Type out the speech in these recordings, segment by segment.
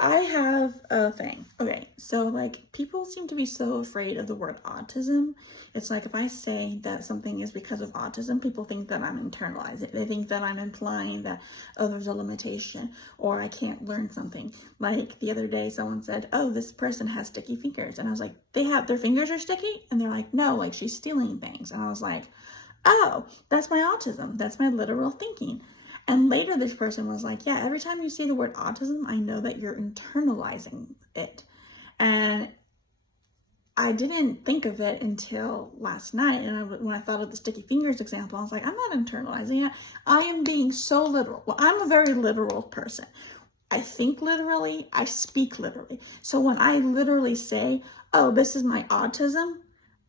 I have a thing. Okay, so like people seem to be so afraid of the word autism. It's like if I say that something is because of autism, people think that I'm internalizing. They think that I'm implying that, oh, there's a limitation or I can't learn something. Like the other day, someone said, oh, this person has sticky fingers. And I was like, their fingers are sticky? And they're like, no, like she's stealing things. And I was like, oh, that's my autism. That's my literal thinking. And later this person was like, yeah, every time you say the word autism, I know that you're internalizing it. And I didn't think of it until last night. And when I thought of the sticky fingers example, I was like, I'm not internalizing it. I am being so literal. Well, I'm a very literal person. I think literally, I speak literally. So when I literally say, oh, this is my autism,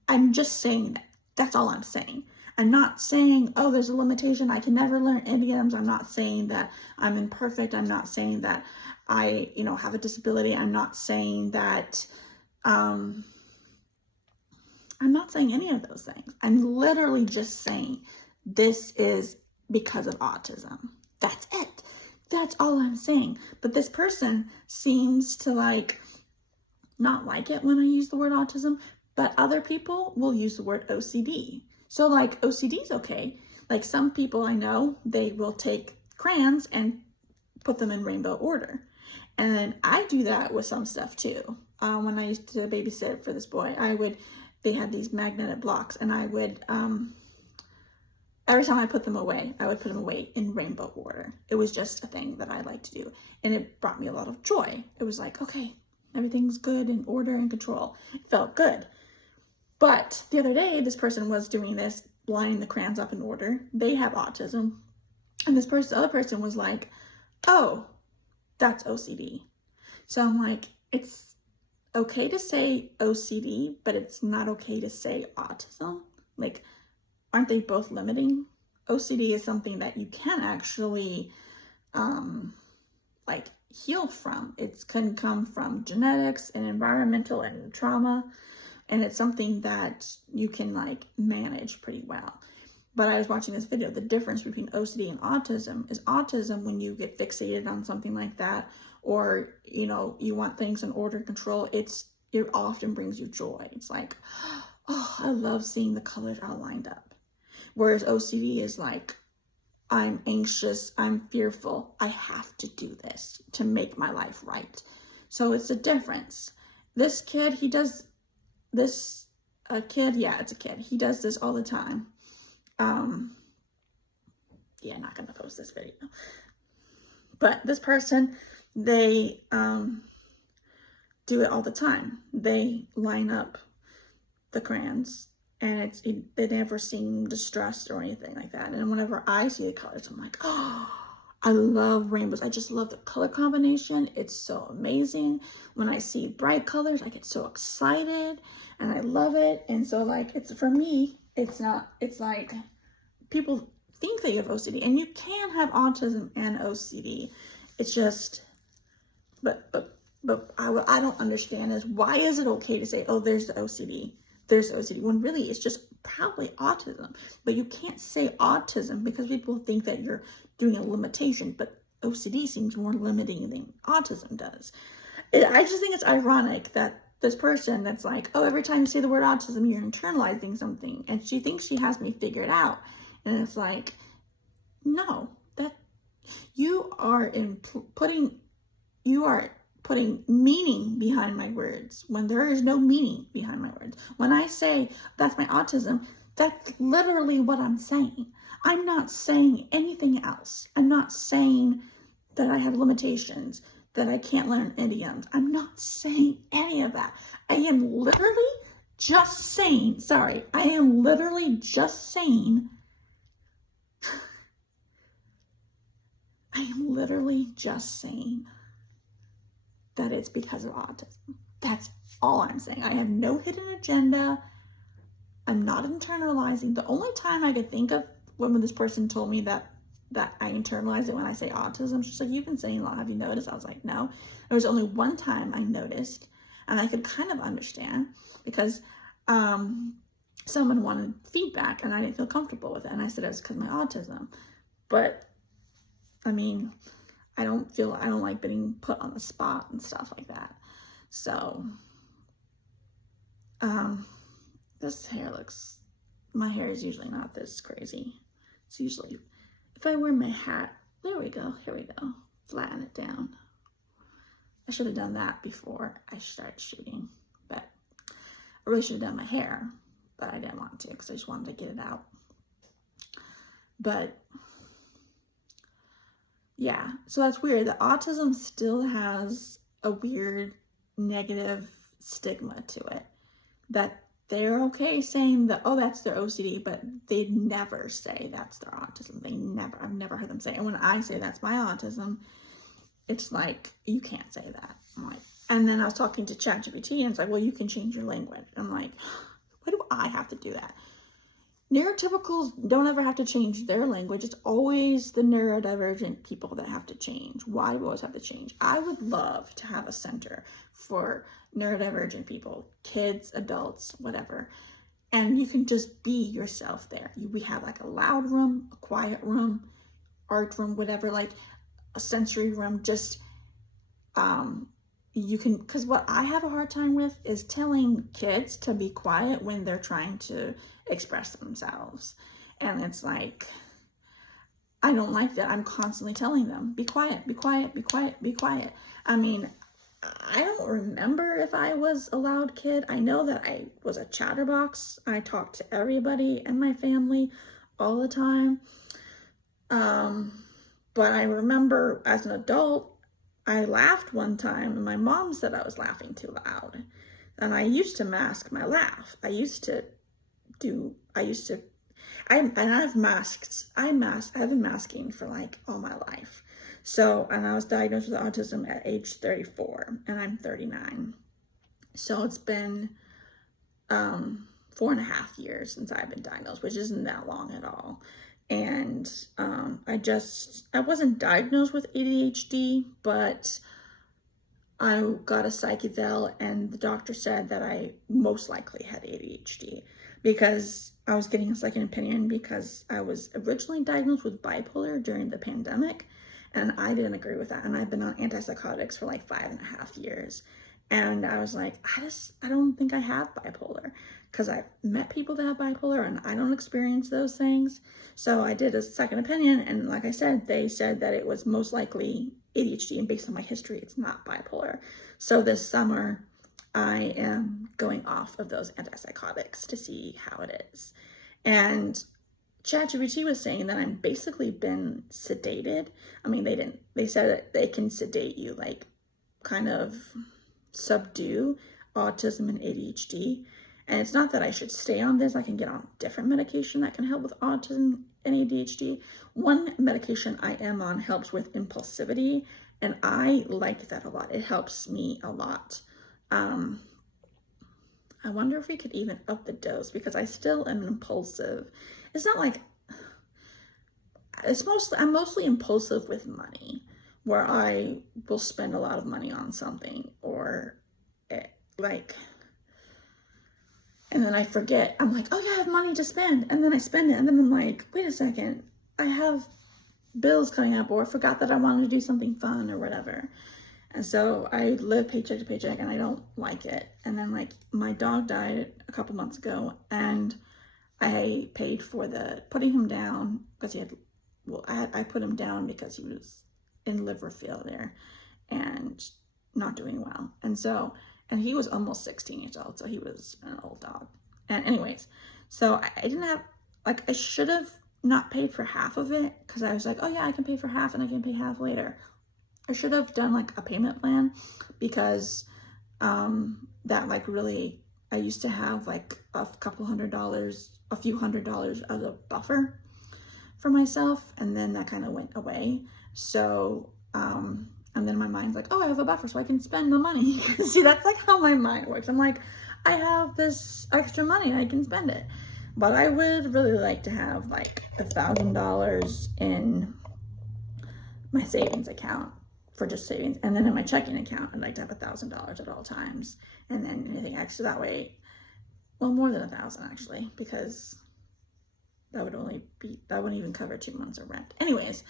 I'm just saying that. That's all I'm saying. I'm not saying, oh, there's a limitation. I can never learn idioms. I'm not saying that I'm imperfect. I'm not saying that I, have a disability. I'm not saying that, I'm not saying any of those things. I'm literally just saying this is because of autism. That's it. That's all I'm saying. But this person seems to not like it when I use the word autism, but other people will use the word OCD. So OCD is okay. Like some people I know, they will take crayons and put them in rainbow order. And I do that with some stuff too. When I used to babysit for this boy, they had these magnetic blocks and I would, every time I put them away, I would put them away in rainbow order. It was just a thing that I like to do. And it brought me a lot of joy. It was like, okay, everything's good in order and control. It felt good. But the other day, this person was doing this, lining the crayons up in order. They have autism. And the other person was like, oh, that's OCD. So I'm like, it's okay to say OCD, but it's not okay to say autism. Like, aren't they both limiting? OCD is something that you can actually, heal from. It can come from genetics and environmental and trauma. And it's something that you can manage pretty well. But I was watching this video. The difference between OCD and autism is autism when you get fixated on something like that, or, you want things in order and control, it often brings you joy. It's like, oh, I love seeing the colors all lined up. Whereas OCD is like, I'm anxious, I'm fearful, I have to do this to make my life right. So it's a difference. This kid, he does this, it's a kid. He does this all the time. Not gonna post this video. But this person, they do it all the time. They line up the crayons and they never seem distressed or anything like that. And whenever I see the colors, I'm like, oh, I love rainbows. I just love the color combination. It's so amazing. When I see bright colors, I get so excited and I love it. And so it's, for me, it's like people think that you have OCD, and you can have autism and OCD. It's just, but I don't understand is why is it okay to say, oh, there's the OCD, when really it's just probably autism. But you can't say autism because people think that you're doing a limitation, but OCD seems more limiting than autism does. I just think it's ironic that this person that's like, oh, every time you say the word autism, you're internalizing something, and she thinks she has me figured out. And it's like, no, that you are putting meaning behind my words when there is no meaning behind my words. When I say that's my autism, that's literally what I'm saying. I'm not saying anything else. I'm not saying that I have limitations, that I can't learn idioms. I'm not saying any of that. I am literally just saying that it's because of autism. That's all I'm saying. I have no hidden agenda. I'm not internalizing. The only time I could think of when this person told me that I internalize it when I say autism, she said, you've been saying a lot. Have you noticed? I was like, no. There was only one time I noticed, and I could kind of understand because someone wanted feedback and I didn't feel comfortable with it. And I said it was because of my autism. But I mean, I don't like being put on the spot and stuff like that. So, this hair my hair is usually not this crazy. It's usually, if I wear my hat, there we go, here we go, flatten it down. I should have done that before I started shooting, but I really should have done my hair, but I didn't want to because I just wanted to get it out. But yeah, so that's weird. The autism still has a weird negative stigma to it, that they're okay saying that, oh, that's their OCD, but they never say that's their autism. I've never heard them say it. And when I say that's my autism, it's like, you can't say that. I'm like, and then I was talking to ChatGPT, and it's like, well, you can change your language. I'm like, why do I have to do that? Neurotypicals don't ever have to change their language. It's always the neurodivergent people that have to change. Why do we always have to change? I would love to have a center for neurodivergent people, kids, adults, whatever. And you can just be yourself there. We have like a loud room, a quiet room, art room, whatever, like a sensory room. Just, you can, because what I have a hard time with is telling kids to be quiet when they're trying to express themselves. And it's like, I don't like that. I'm constantly telling them, be quiet, be quiet, be quiet, be quiet. I mean, I don't remember if I was a loud kid. I know that I was a chatterbox. I talked to everybody in my family all the time. But I remember as an adult, I laughed one time and my mom said I was laughing too loud. And I used to mask my laugh. I've been masking for like all my life. So, and I was diagnosed with autism at age 34 and I'm 39. So it's been 4.5 years since I've been diagnosed, which isn't that long at all. And I wasn't diagnosed with ADHD, but I got a psych eval and the doctor said that I most likely had ADHD because I was getting a second opinion because I was originally diagnosed with bipolar during the pandemic and I didn't agree with that. And I've been on antipsychotics for like 5.5 years. And I was like, I don't think I have bipolar because I've met people that have bipolar and I don't experience those things. So I did a second opinion. And like I said, they said that it was most likely ADHD, and based on my history, it's not bipolar. So this summer, I am going off of those antipsychotics to see how it is. And ChatGPT was saying that I'm basically been sedated. I mean, they said that they can sedate you, like kind of subdue autism and ADHD. And it's not that I should stay on this. I can get on different medication that can help with autism and ADHD. One medication I am on helps with impulsivity, and I like that a lot. It helps me a lot. I wonder if we could even up the dose because I still am impulsive. It's not like, I'm mostly impulsive with money, where I will spend a lot of money on something and then I forget. I'm like, oh yeah, I have money to spend. And then I spend it. And then I'm like, wait a second, I have bills coming up, or I forgot that I wanted to do something fun or whatever. And so I live paycheck to paycheck and I don't like it. And then like my dog died a couple months ago and I paid for putting him down because I put him down because he was in liver failure and not doing well. And he was almost 16 years old, so he was an old dog. And anyways, so I didn't have, like, I should have not paid for half of it because I was like, oh yeah, I can pay for half and I can pay half later. I should have done like a payment plan because that like really, I used to have like a few $100s as a buffer for myself, and then that kind of went away. So, and then my mind's like, oh, I have a buffer so I can spend the money. See, that's like how my mind works. I'm like, I have this extra money, I can spend it. But I would really like to have like $1,000 in my savings account for just savings. And then in my checking account, I'd like to have $1,000 at all times. And then anything extra that way, well, more than 1,000 actually, because that wouldn't even cover 2 months of rent. Anyways,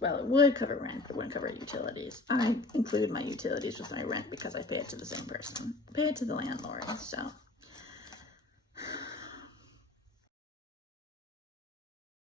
Well, it would cover rent, but it wouldn't cover utilities. I included my utilities with my rent because I pay it to the same person. Pay it to the landlord, so.